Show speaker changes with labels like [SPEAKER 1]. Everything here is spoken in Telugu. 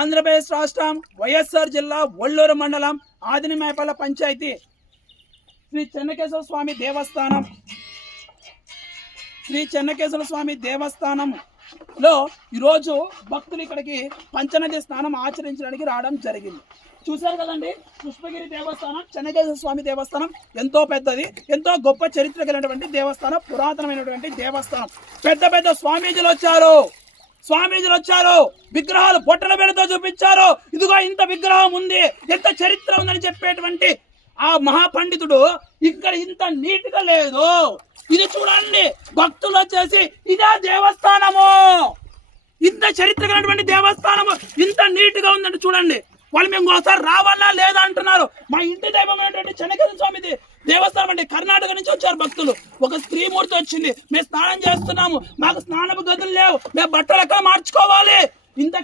[SPEAKER 1] ఆంధ్రప్రదేశ్ రాష్ట్రం వైఎస్ఆర్ జిల్లా ఒళ్ళూరు మండలం ఆదినిమేపల్ల పంచాయతీ శ్రీ చెన్నకేశ్వర స్వామి దేవస్థానం. శ్రీ చెన్నకేశ్వర స్వామి దేవస్థానంలో ఈరోజు భక్తులు ఇక్కడికి పంచనది స్నానం ఆచరించడానికి రావడం జరిగింది. చూశారు కదండి? పుష్పగిరి దేవస్థానం చెన్నకేశ్వర స్వామి దేవస్థానం ఎంతో పెద్దది ఎంతో గొప్ప చరిత్ర కలిగినటువంటి దేవస్థానం పురాతనమైనటువంటి దేవస్థానం. పెద్ద పెద్ద స్వామీజీలు వచ్చారు. స్వామీజీలు వచ్చారు. విగ్రహాలు బొట్టల పేరుతో చూపించారు. ఇదిగో ఇంత విగ్రహం ఉంది. ఎంత చరిత్ర ఉందని చెప్పేటువంటి ఆ మహాపండితుడు ఇక్కడ ఇంత నీట్గా లేదు. ఇది చూడండి. భక్తులు వచ్చేసి ఇదే దేవస్థానము. ఇంత చరిత్ర కలిగినటువంటి దేవస్థానము ఇంత నీట్గా ఉందండి చూడండి. వాళ్ళు మేము ఒకసారి రావాలా లేదా వచ్చారు. మా ఇంటి దైవమైనటువంటి చెన్నకేశ్వర స్వామిది దేవస్థానం అండి. కర్ణాటక నుంచి వచ్చారు భక్తులు. ఒక స్త్రీమూర్తి వచ్చింది. మేము స్నానం చేస్తున్నాము. మాకు స్నానపు గదులు లేవు. మేము బట్టలు ఎక్కడ మార్చుకోవాలి? ఇంత